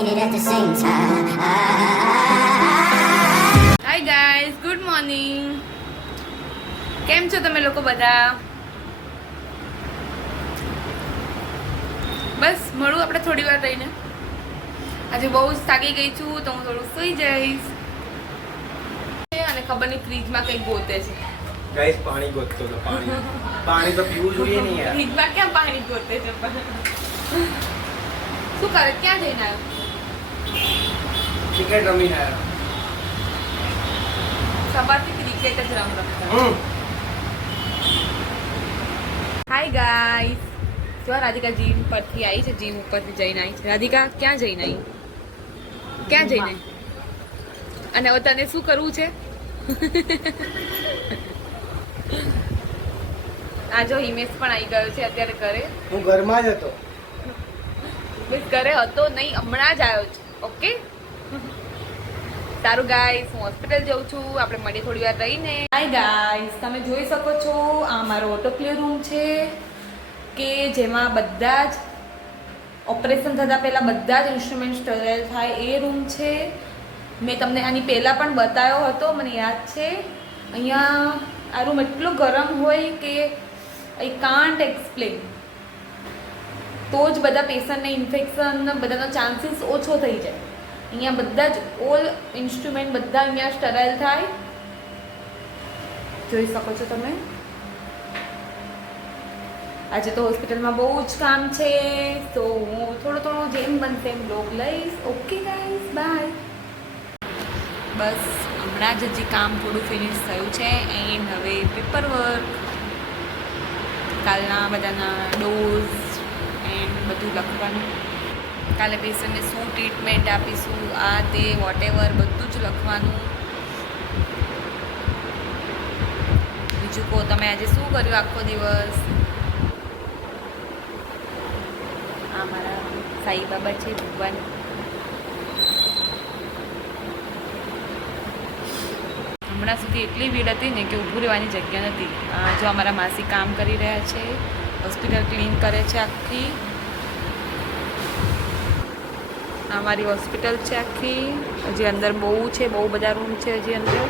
hate it at the same time. Hi guys, good morning. કેમ છો તમે લોકો બધા? બસ મળું આપણે થોડી વાર રહીને. આજે બહુ જ થાકી ગઈ છું તો હું થોડું સૂઈ જઈશ. અને ખબર નહીં ફ્રીજમાં કંઈક ગોતે છે. ગાઈસ પાણી ગોતતો હતો. પાણી તો પીવું જોઈએ ને યાર. ફ્રીજમાં ક્યાં પાણી ગોતે છે પણ? શું કરે? ક્યાં જઈને આવ્યો? ક્રિકેટ રમીને આવ્યો. સવારથી ક્રિકેટ જ રમતો. હાય ગાઈસ, જો રાધિકા જીમ પરથી આવી છે. જીમ ઉપરથી જઈને આવી છે. રાધિકા ક્યાં જઈને આવી? ક્યાં જઈને? અને હવે તને શું કરવું છે? આ જો હિમેશ પણ આવી ગયો છે અત્યારે ઘરે. હું ઘરમાં જ હતો. હિમેશ ઘરે હતો નહીં, હમણાં જ આવ્યો છે. ઓકે સારું ગાઈસ, હું હોસ્પિટલ જઉં છું. આપણે મળીએ થોડી વાર રહીને. હાય ગાઈસ, તમે જોઈ શકો છો આ મારો ઓટો ક્લિયર રૂમ છે કે જેમાં બધા જ ઓપરેશન થતાં પહેલાં બધા જ ઇન્સ્ટ્રુમેન્ટ સ્ટરાઇલ થાય એ રૂમ છે. મેં તમને આની પહેલાં પણ બતાવ્યો હતો, મને યાદ છે. અહીંયા આ રૂમ એટલો ગરમ હોય કે આઈ કાન્ટ એક્સપ્લેન. તો જ બધા પેશન્ટને ઇન્ફેક્શન બધાનો ચાન્સીસ ઓછો થઈ જાય. અહીંયા બધા જ ઓલ ઇન્સ્ટ્રુમેન્ટ બધા અહીંયા સ્ટરાઇલ થાય. જોઈ શકો છો તમે. આજે તો હોસ્પિટલમાં બહુ જ કામ છે તો હું થોડો જેમ બનશે એમ બ્લોગ લઈશ. Okay guys, bye. બસ હમણાં જ હજી કામ થોડું ફિનિશ થયું છે એન્ડ હવે પેપર વર્ક, કાલના બધાના ડોઝ એન્ડ બધું લખવાનું. કાલે પેશન્ટને શું ટ્રીટમેન્ટ આપીશું, આ તે વોટેવર બધું જ લખવાનું. બીજું કહો, તમે આજે શું કર્યું આખો દિવસ? આ મારા સાઈ બાબા છે, ભગવાન. હમણાં સુધી એટલી ભીડ હતી ને કે ઊભું રહેવાની જગ્યા નથી. જો અમારા માસી કામ કરી રહ્યા છે, હોસ્પિટલ ક્લીન કરે છે આખી. અમારી હોસ્પિટલ છે આખી. હજી અંદર બહુ છે, બહુ બધા રૂમ છે હજી અંદર.